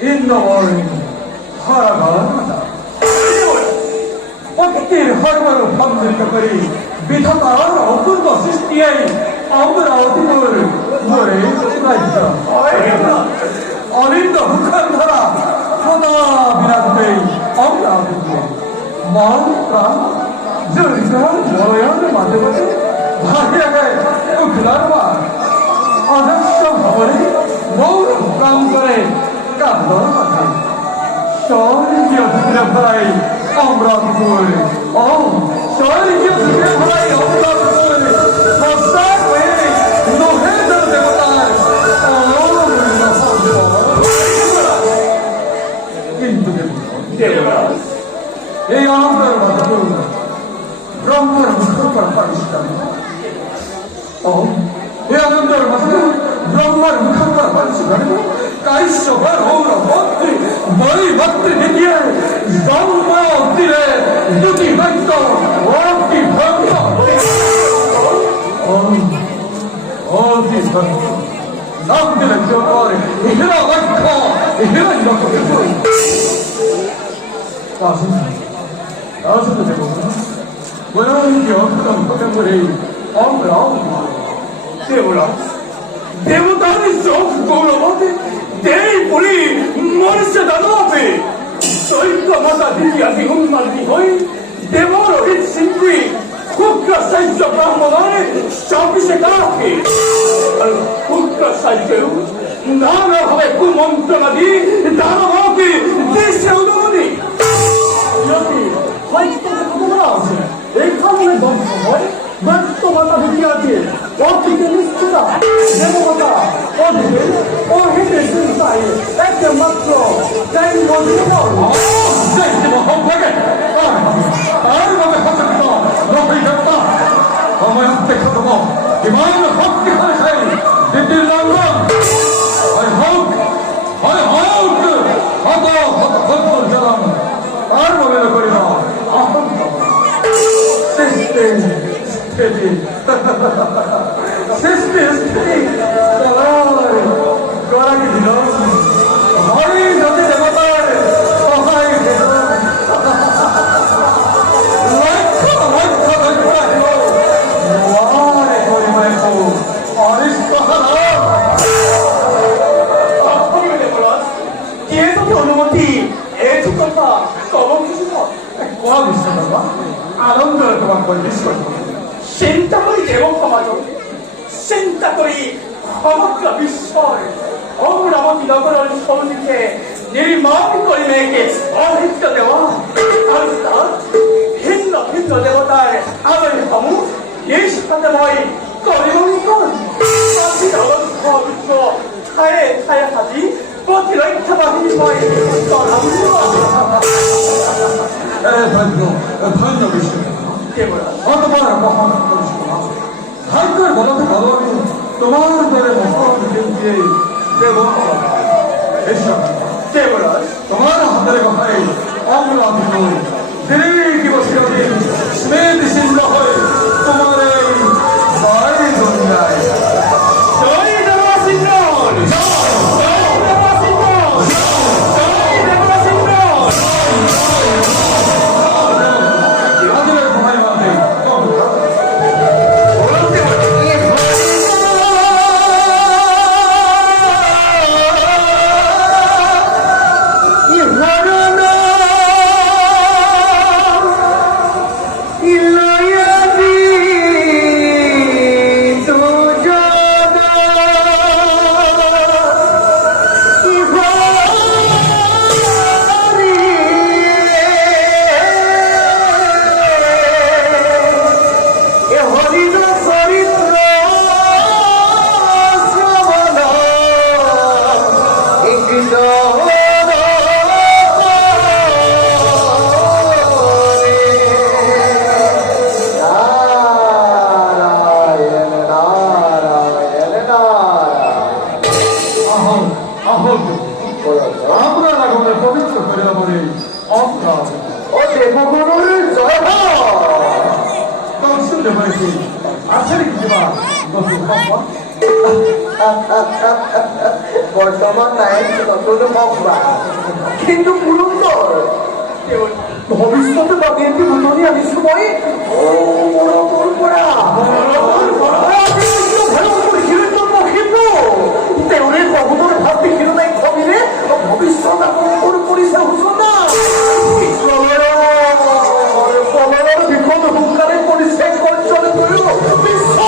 In the morning, Haragana. 어떻게 하루하루 밤새까지 비타가 어떤 것을 시티에 아무나 어디를 뭐래 수가 있어. 어린도 북한 사람 소나비라는데 아무나 어디에 마음과 저리가 뭐야 하는 만들어지 마리아가 그날와 아저씨가 버리 뭐로 깜깜해 깜깜한 같아. Şöyle bir parayı amratıdır. Şöyle bir parayı amratıdır. Masar ve noheder de batar. কিন্তু দেবরাজ এই আমরার কথা বলুন না ব্রহ্মার মুখর পারিষ্কার এই আনন্দের মাঝে ব্রহ্মার মুখর পারিষ্কার কাইশ্বর ওরা ভক্তি বড়ি ভক্তি দেখিয়ে জন্ম দিলে দুটি বাক্য অতি ভক্ত অতি ভক্ত নাম দিলে কেউ করে এরা বাক্য এরা বাক্য আসলে দেব বয়ানকে অর্থন করে আমরা দেবরাজ দেবতার চোখ গৌরবতে দেই পুরি মনুষ্য দানবে চৈত্য মাতা দিদিয়াদি উন্মাদি হই দেবরোহিত শিল্পী ক্ষুদ্র সাহিত্য ব্রাহ্মণের চাপিসেকাকে ক্ষুদ্র সাহিত্য নানাভাবে কুমন্ত্রণাদি দানবকে দেশে অনুমতি যদি হয়তো কথা আছে এখানে ধ্বংস হয় ব্যক্ত মাতা দিদিয়াকে অতীতে নিশ্চিতা দেবতা অধীনে ও হেঁটে চিন্তায় একমাত্র তাই মজুর আর ভাবে হসক্ত নকরি করতা আমার দেখা দেব ইমান ভক্তি হয় সেই দিদির লঙ্ঘন হয় হোক হত ভক্তর জলম আর বলে করি না আহম Steady. Steady. Gora que de novo. Morre, não te levantar. Vai, আনন্দের তোমার পরিবেশ করবো চিন্তা করি দেব সমাজ চিন্তা করি সমগ্র বিশ্বর অমরাবতী নগরের সৌদিকে নির্মাণ করি মেয়েকে অহিত্য দেওয়া আর তার ভিন্ন ভিন্ন দেবতার আলোয় সমূহ নিষ্পাতময় করিমঙ্কন ঠায়ে ঠায়ে হাতি প্রতিরক্ষা বাহিনীময় ধন্য ধন্য বিষ্ণু অতবার মহান ভাগ্যের বলতে বলো তোমার দরে মহান দিয়ে দেব দেবরাজ তোমার হাতের কথায় আমরা নই দীর্ঘ বছরদিন স্মেদ সিন্ধ হয়ে তোমার এই জয় দুনিয়ায় জয় দেবাসিন্দর জয় দেবাসিন্দর জয় দেবাসিন্দর আজকের ভয় মানবে আমরা রাগমে পবিত্র করে বলে অপরাধ ও দেবগুরুর জয় দর্শন দেবকে আসলে কি দেবা বর্তমান নাই নতুন মকবা কিন্তু পুরন্দর ভবিষ্যতে বা বিএনপি উন্নয়ন আমি সময় দেউরের কবুতর ভাবতে ঘিরে নাই খবিরে ভবিষ্যৎ পরিষেবা হুসন না বিপদ হুঙ্কারে পরিষেক করে চলে গেল বিশ্ব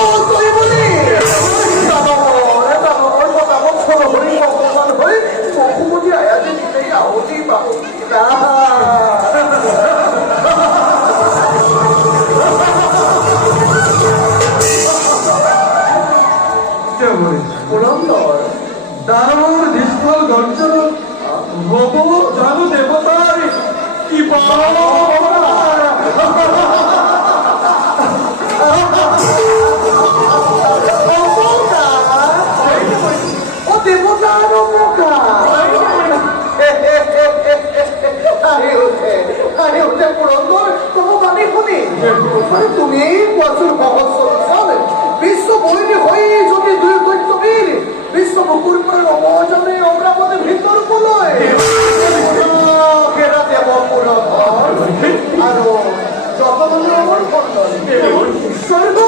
বলি দারুণ নিষ্ফল গর্জন ভব জানু দেবতার কি ও দেবতার তুমি বছর বিশ্ব বৈরী হয়ে যদি দুই দৈত্যবীর বিশ্ব মুকুরপুরের অবজনে অমরাবতীর ভিতর বলয় কেরা দেব আরো যত অমর করল স্বর্গ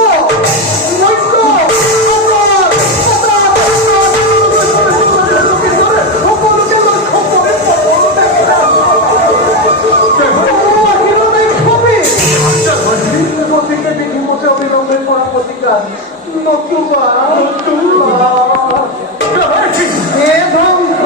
অবিলম্বে করা প্রতিকার নতুবা ধ্বংস